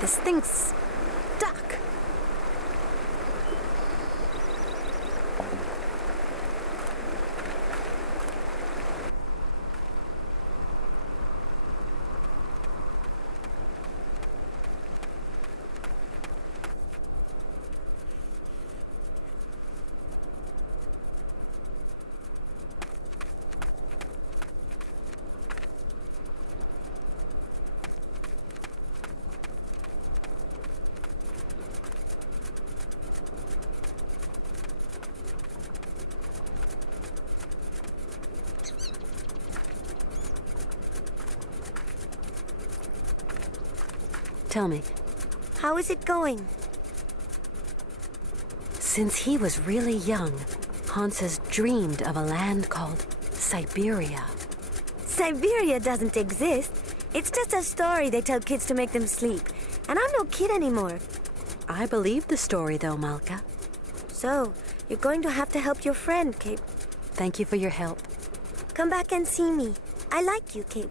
This thing's stuck. Tell me, How is it going? since he was really young, Hans has dreamed of a land called Syberia. Syberia doesn't exist. It's just a story they tell kids to make them sleep. And I'm no kid anymore. I believe the story, though, Malka. So, you're going to have to help your friend, Cape. Thank you for your help. Come back and see me. I like you, Cape.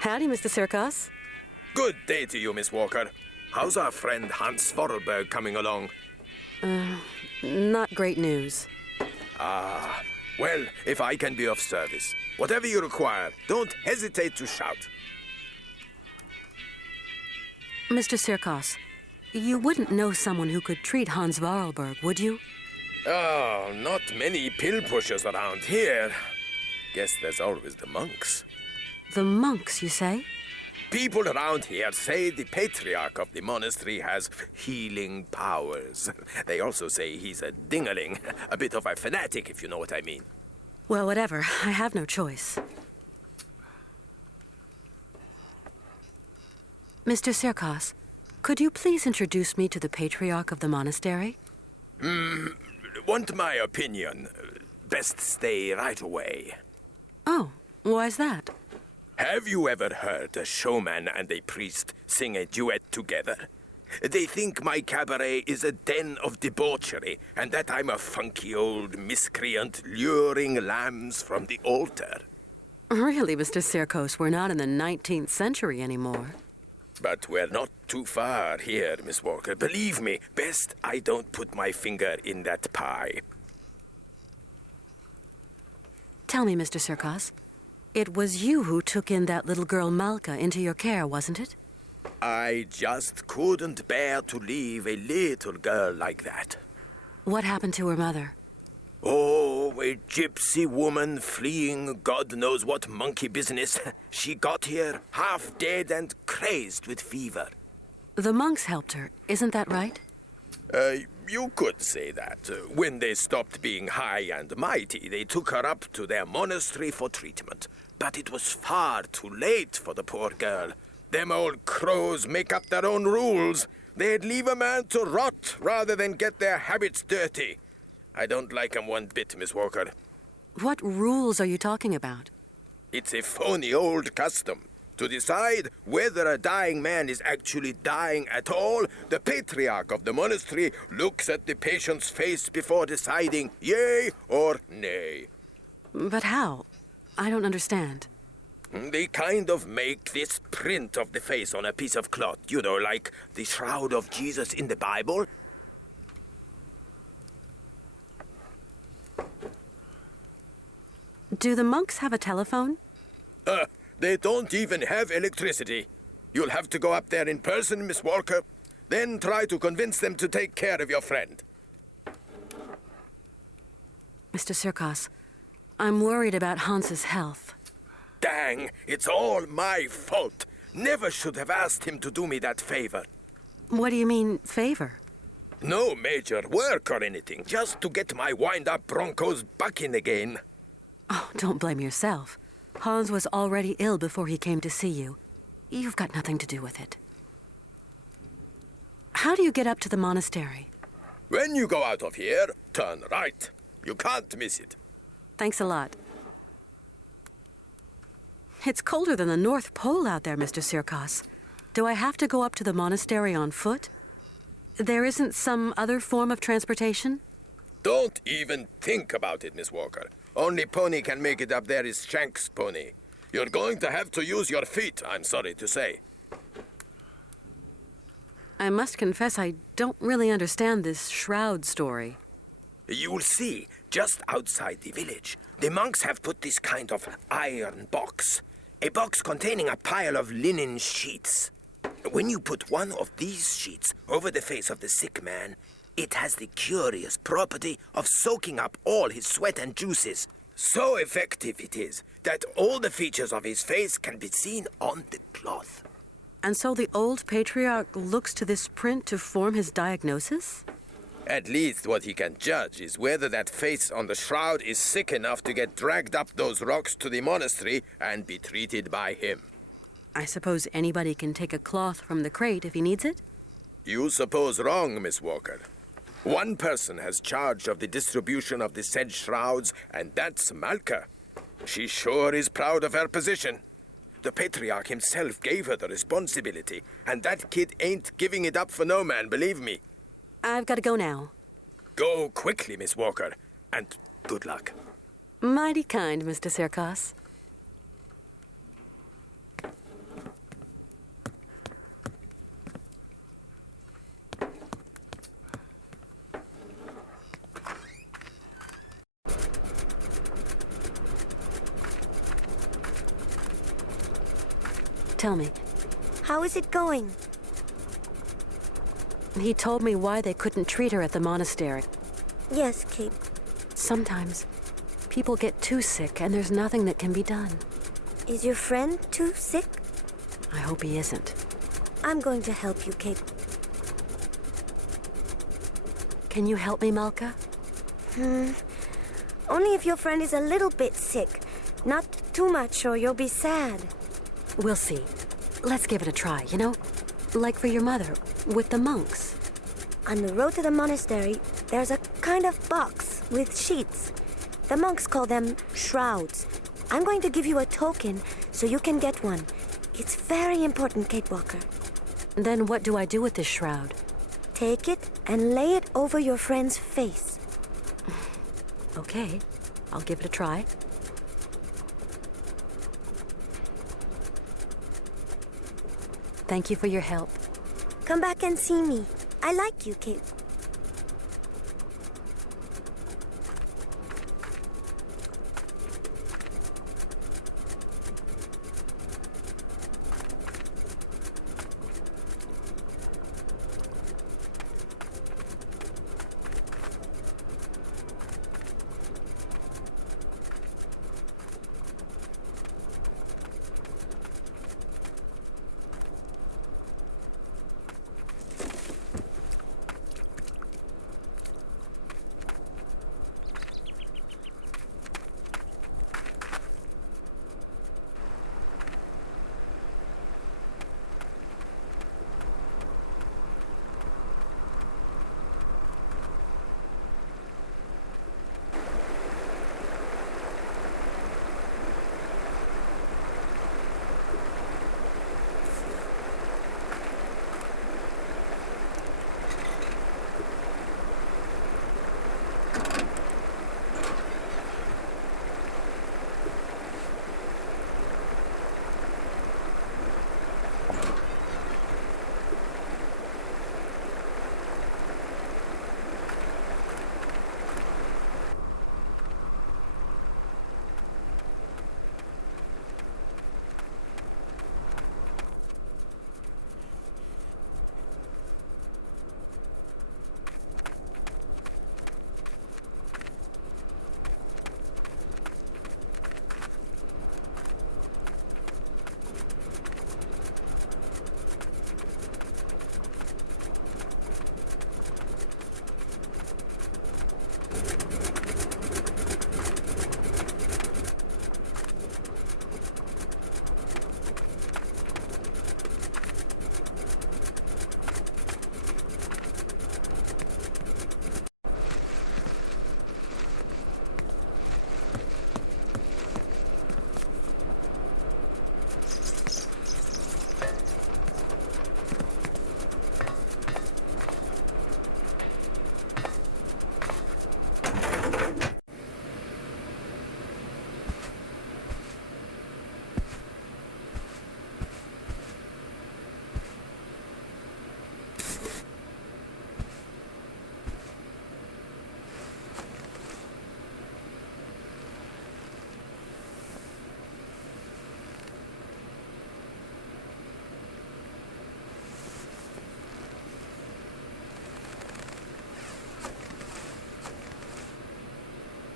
Howdy, Mr. Sirkos. Good day to you, Miss Walker. How's our friend Hans Vorarlberg coming along? Not great news. Well, if I can be of service, whatever you require, don't hesitate to shout. Mr. Sirkos, you wouldn't know someone who could treat Hans Vorarlberg, would you? Oh, not many pill pushers around here. Guess there's always the monks. The monks, you say? People around here say the patriarch of the monastery has healing powers. They also say he's a dingaling, a bit of a fanatic, if you know what I mean. Well, whatever. I have no choice. Mr. Sirkos, could you please introduce me to the patriarch of the monastery? Want my opinion? Best stay right away. Oh, why's that? Have you ever heard a showman and a priest sing a duet together? They think my cabaret is a den of debauchery, and that I'm a funky old miscreant luring lambs from the altar. Really, Mr. Sirkos, we're not in the 19th century anymore. But we're not too far here, Miss Walker. Believe me, best I don't put my finger in that pie. Tell me, Mr. Sirkos, it was you who took in that little girl Malka into your care, wasn't it? I just couldn't bear to leave a little girl like that. What happened to her mother? Oh, a gypsy woman fleeing God knows what monkey business. She got here half dead and crazed with fever. The monks helped her, isn't that right? You could say that. When they stopped being high and mighty, they took her up to their monastery for treatment. But it was far too late for the poor girl. Them old crows make up their own rules. They'd leave a man to rot rather than get their habits dirty. I don't like 'em one bit, Miss Walker. What rules are you talking about? It's a phony old custom. To decide whether a dying man is actually dying at all, the patriarch of the monastery looks at the patient's face before deciding yea or nay. But how? I don't understand. They kind of make this print of the face on a piece of cloth, you know, like the shroud of Jesus in the Bible. Do the monks have a telephone? They don't even have electricity. You'll have to go up there in person, Miss Walker. Then try to convince them to take care of your friend. Mr. Sirkos, I'm worried about Hans's health. Dang, it's all my fault. Never should have asked him to do me that favor. What do you mean, favor? No major work or anything, just to get my wind-up Broncos bucking again. Oh, don't blame yourself. Hans was already ill before he came to see you. You've got nothing to do with it. How do you get up to the monastery? When you go out of here, turn right. You can't miss it. Thanks a lot. It's colder than the North Pole out there, Mr. Sirkos. Do I have to go up to the monastery on foot? There isn't some other form of transportation? Don't even think about it, Miss Walker. Only pony can make it up there is Shank's pony. You're going to have to use your feet, I'm sorry to say. I must confess I don't really understand this shroud story. You'll see, just outside the village, the monks have put this kind of iron box. A box containing a pile of linen sheets. When you put one of these sheets over the face of the sick man, it has the curious property of soaking up all his sweat and juices. So effective it is that all the features of his face can be seen on the cloth. And so the old patriarch looks to this print to form his diagnosis? At least what he can judge is whether that face on the shroud is sick enough to get dragged up those rocks to the monastery and be treated by him. I suppose anybody can take a cloth from the crate if he needs it? You suppose wrong, Miss Walker. One person has charge of the distribution of the said shrouds, and that's Malka. She sure is proud of her position. The patriarch himself gave her the responsibility, and that kid ain't giving it up for no man, believe me. I've got to go now. Go quickly, Miss Walker, and good luck. Mighty kind, Mr. Sirkos. Tell me, How is it going? he told me why they couldn't treat her at the monastery. Yes, Kate. Sometimes people get too sick and there's nothing that can be done. Is your friend too sick? I hope he isn't. I'm going to help you, Kate. Can you help me, Malka? Only if your friend is a little bit sick. Not too much or you'll be sad. We'll see. Let's give it a try, you know? Like for your mother, with the monks. On the road to the monastery, there's a kind of box with sheets. The monks call them shrouds. I'm going to give you a token so you can get one. It's very important, Kate Walker. Then what do I do with this shroud? Take it and lay it over your friend's face. Okay, I'll give it a try. Thank you for your help. Come back and see me. I like you, Kate.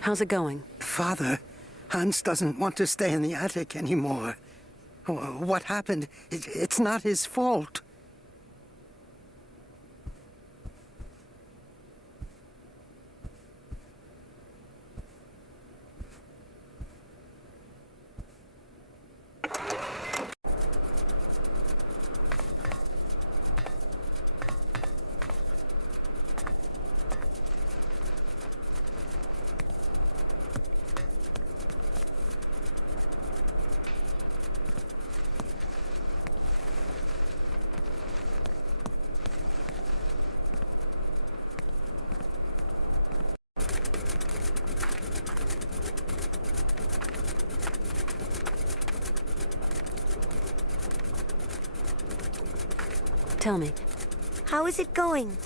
How's it going? Father, Hans doesn't want to stay in the attic anymore. What happened? It's not his fault. Tell me. How is it going?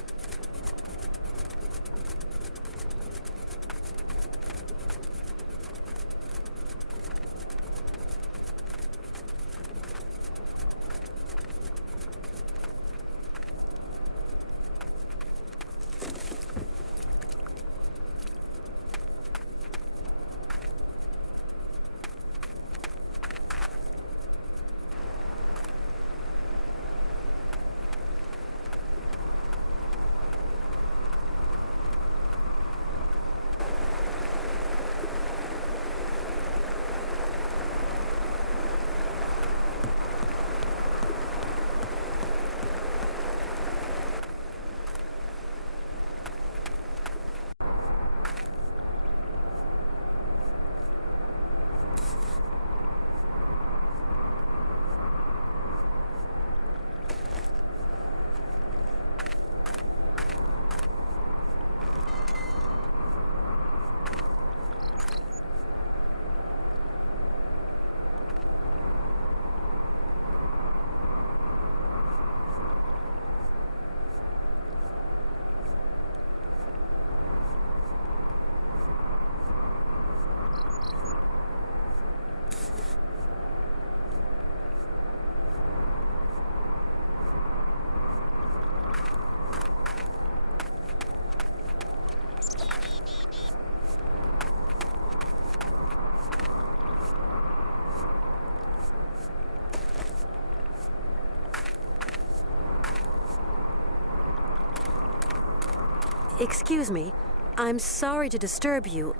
Excuse me. I'm sorry to disturb you,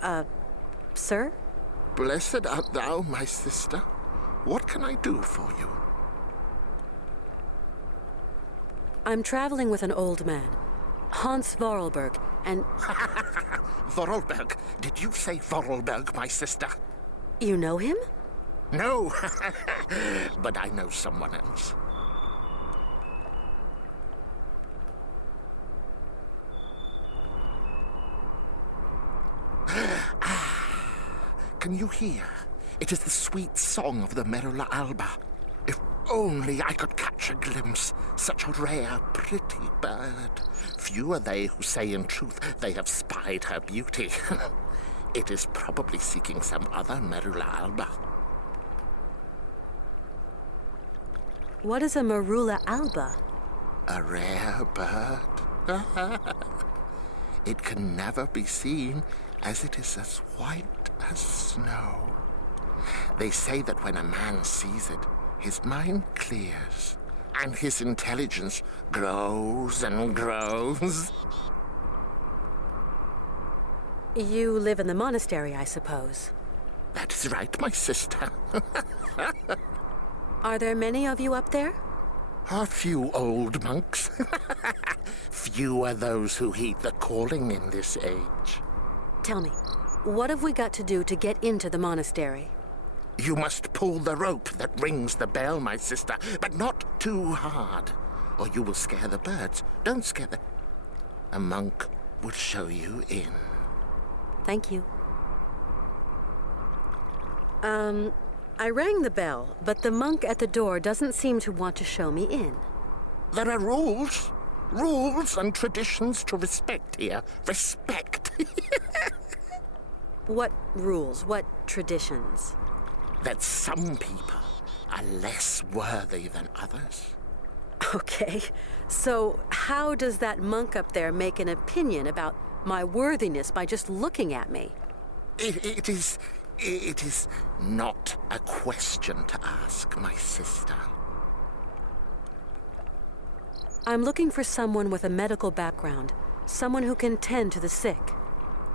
sir? Blessed art thou, my sister. What can I do for you? I'm traveling with an old man, Hans Vorarlberg, and... Vorarlberg. Did you say Vorarlberg, my sister? You know him? No, but I know someone else. Can you hear? It is the sweet song of the Merula alba. If only I could catch a glimpse, such a rare, pretty bird. Few are they who say in truth they have spied her beauty. It is probably seeking some other Merula alba. What is a Merula alba? A rare bird. It can never be seen, as it is as white as snow. They say that when a man sees it, his mind clears, and his intelligence grows and grows. You live in the monastery, I suppose. That is right, my sister. Are there many of you up there? A few old monks. Few are those who heed the calling in this age. Tell me, what have we got to do to get into the monastery? You must pull the rope that rings the bell, my sister, but not too hard, or you will scare the birds. Don't scare them. A monk will show you in. Thank you. I rang the bell, but the monk at the door doesn't seem to want to show me in. There are rules. Rules and traditions to respect here. Respect. What rules? What traditions? That some people are less worthy than others. Okay, so how does that monk up there make an opinion about my worthiness by just looking at me? It is not a question to ask, my sister. I'm looking for someone with a medical background, someone who can tend to the sick.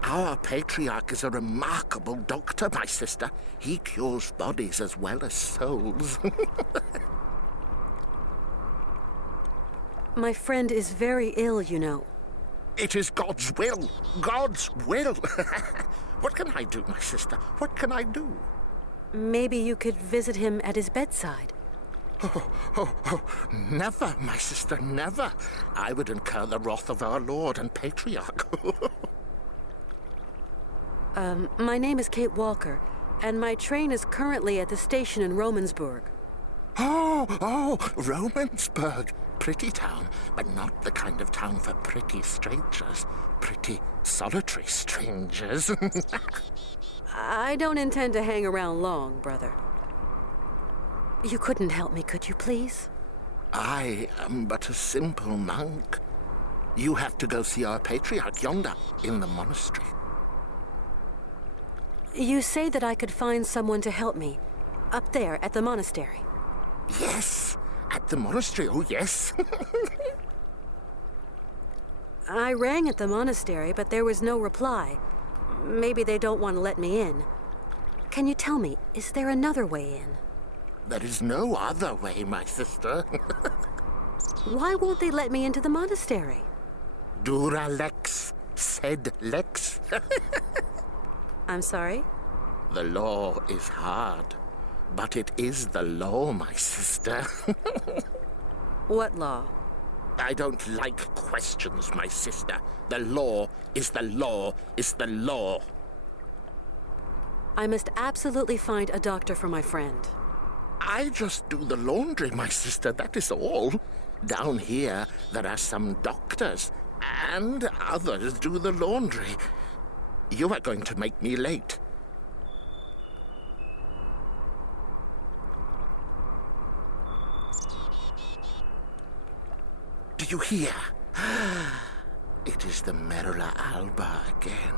Our patriarch is a remarkable doctor, my sister. He cures bodies as well as souls. My friend is very ill, you know. It is God's will. God's will. What can I do, my sister? What can I do? Maybe you could visit him at his bedside. Oh, never, my sister, never. I would incur the wrath of our Lord and Patriarch. My name is Kate Walker, and my train is currently at the station in Romansburg. Oh, Romansburg. Pretty town, but not the kind of town for pretty strangers. Pretty solitary strangers. I don't intend to hang around long, brother. You couldn't help me, could you, please? I am but a simple monk. You have to go see our patriarch yonder in the monastery. You say that I could find someone to help me, up there at the monastery. Yes, at the monastery, oh yes. I rang at the monastery, but there was no reply. Maybe they don't want to let me in. Can you tell me, is there another way in? There is no other way, my sister. Why won't they let me into the monastery? Dura lex, sed lex. I'm sorry? The law is hard, but it is the law, my sister. What law? I don't like questions, my sister. The law is the law is the law. I must absolutely find a doctor for my friend. I just do the laundry, my sister, that is all. Down here, there are some doctors, and others do the laundry. You are going to make me late. Do you hear? It is the Merula alba again.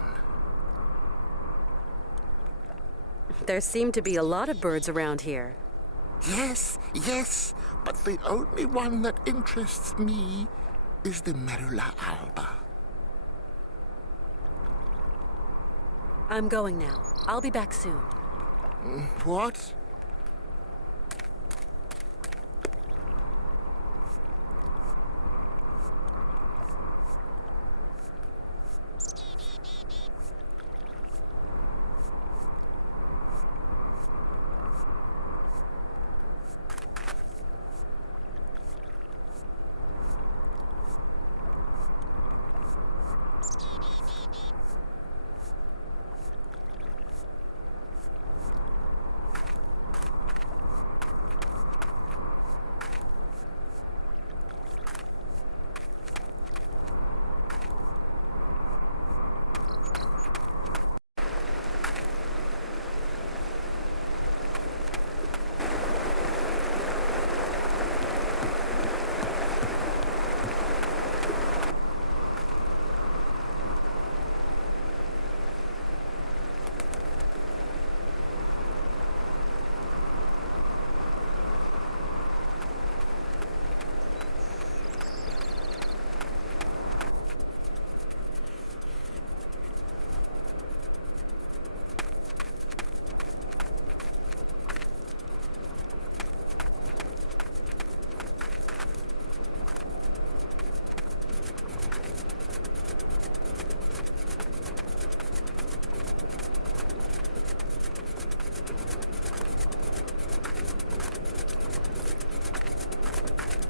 There seem to be a lot of birds around here. Yes, but the only one that interests me is the Merula alba. I'm going now. I'll be back soon. What?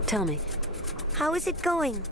Tell me. How is it going?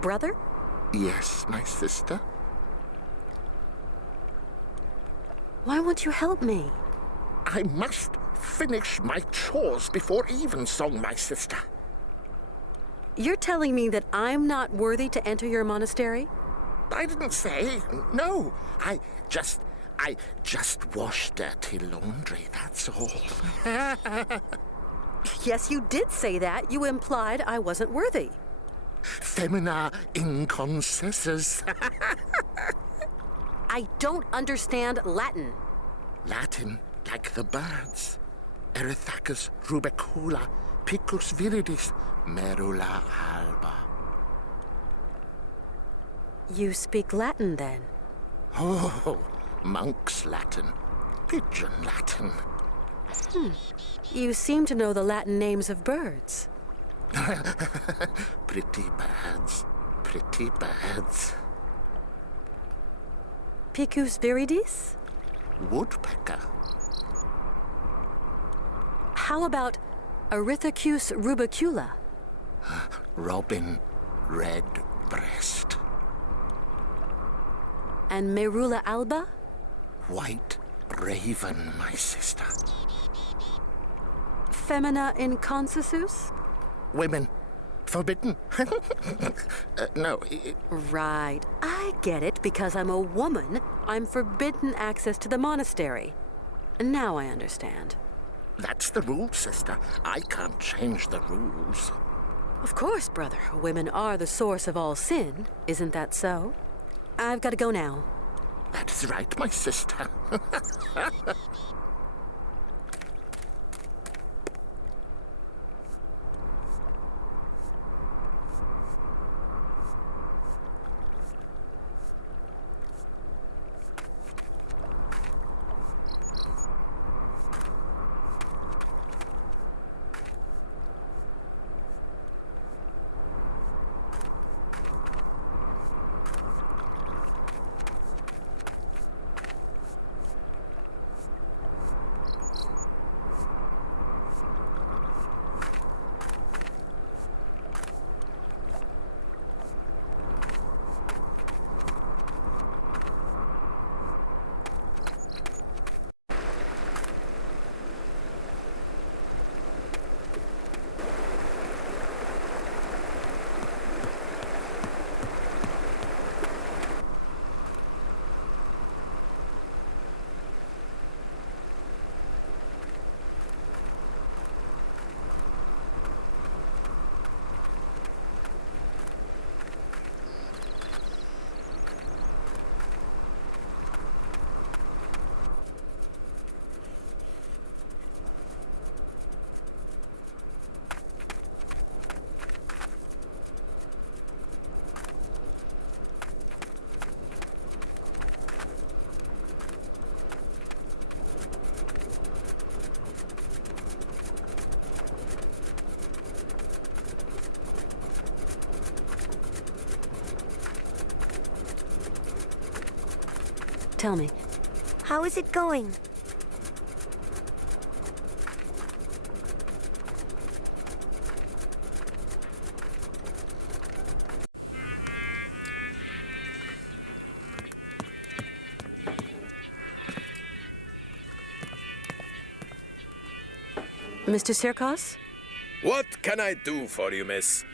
Brother? Yes, my sister. Why won't you help me? I must finish my chores before evensong, my sister. You're telling me that I'm not worthy to enter your monastery? I didn't say. No. I just wash dirty laundry, that's all. Yes, you did say that. You implied I wasn't worthy. Femina inconcessus. I don't understand Latin. Latin, like the birds. Erythacus rubecula, picus viridis, merula alba. You speak Latin, then? Oh, monk's Latin, pigeon Latin. You seem to know the Latin names of birds. Pretty birds, pretty birds. Picus viridis? Woodpecker. How about Erythacus rubicula? Robin red breast. And Merula alba? White raven, my sister. Femina inconcessus? Women. Forbidden. No. Right. I get it. Because I'm a woman, I'm forbidden access to the monastery. Now I understand. That's the rule, sister. I can't change the rules. Of course, brother. Women are the source of all sin. Isn't that so? I've got to go now. That is right, my sister. Tell me. How is it going? Mr. Sirkos? What can I do for you, miss?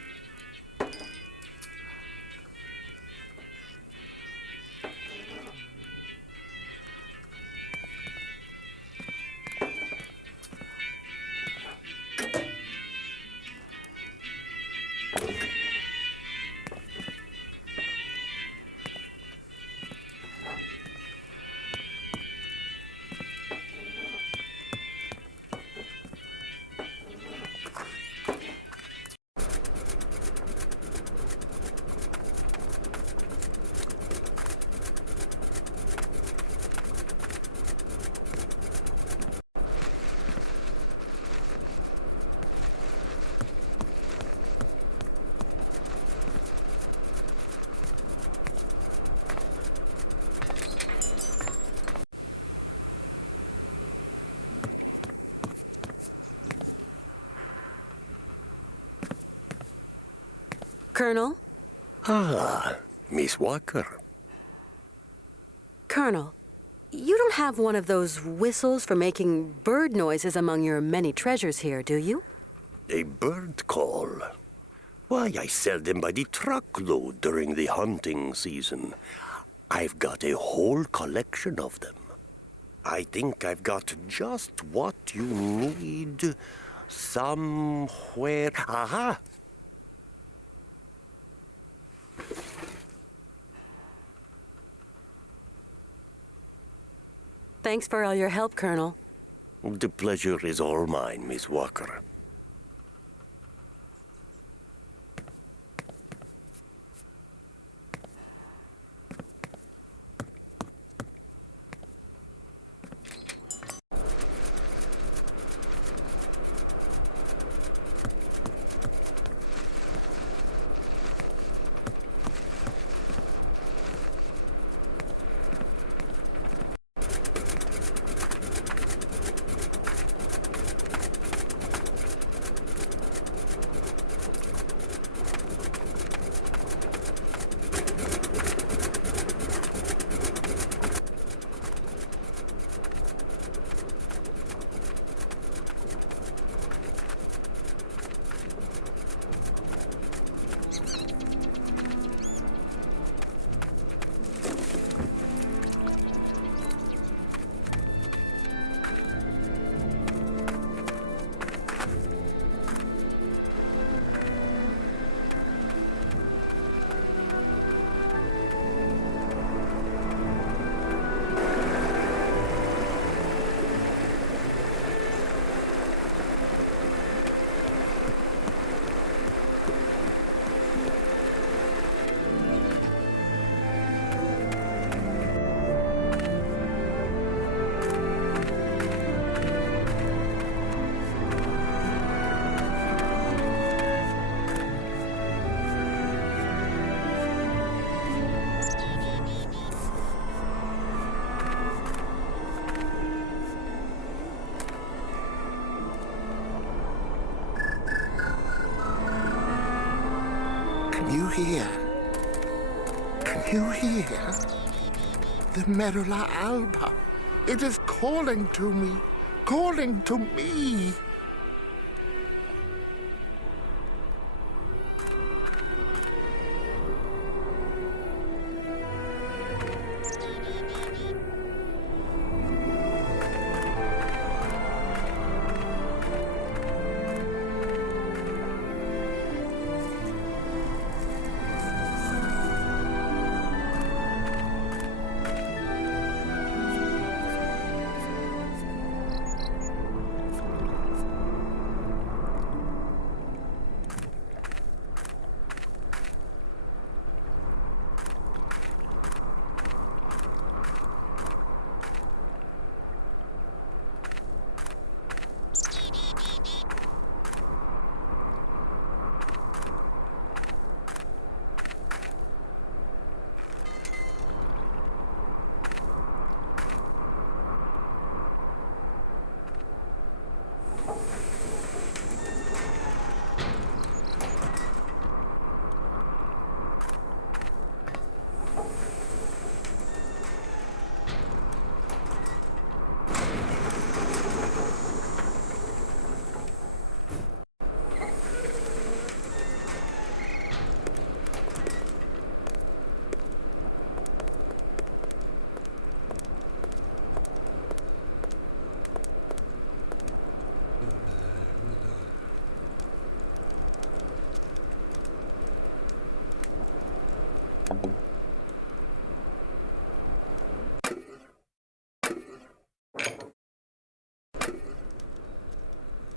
Colonel? Ah, Miss Walker. Colonel, you don't have one of those whistles for making bird noises among your many treasures here, do you? A bird call. Why, I sell them by the truckload during the hunting season. I've got a whole collection of them. I think I've got just what you need somewhere. Aha! Thanks for all your help, Colonel. The pleasure is all mine, Miss Walker. Can you hear? Can you hear? The Merula Alba. It is calling to me. Calling to me.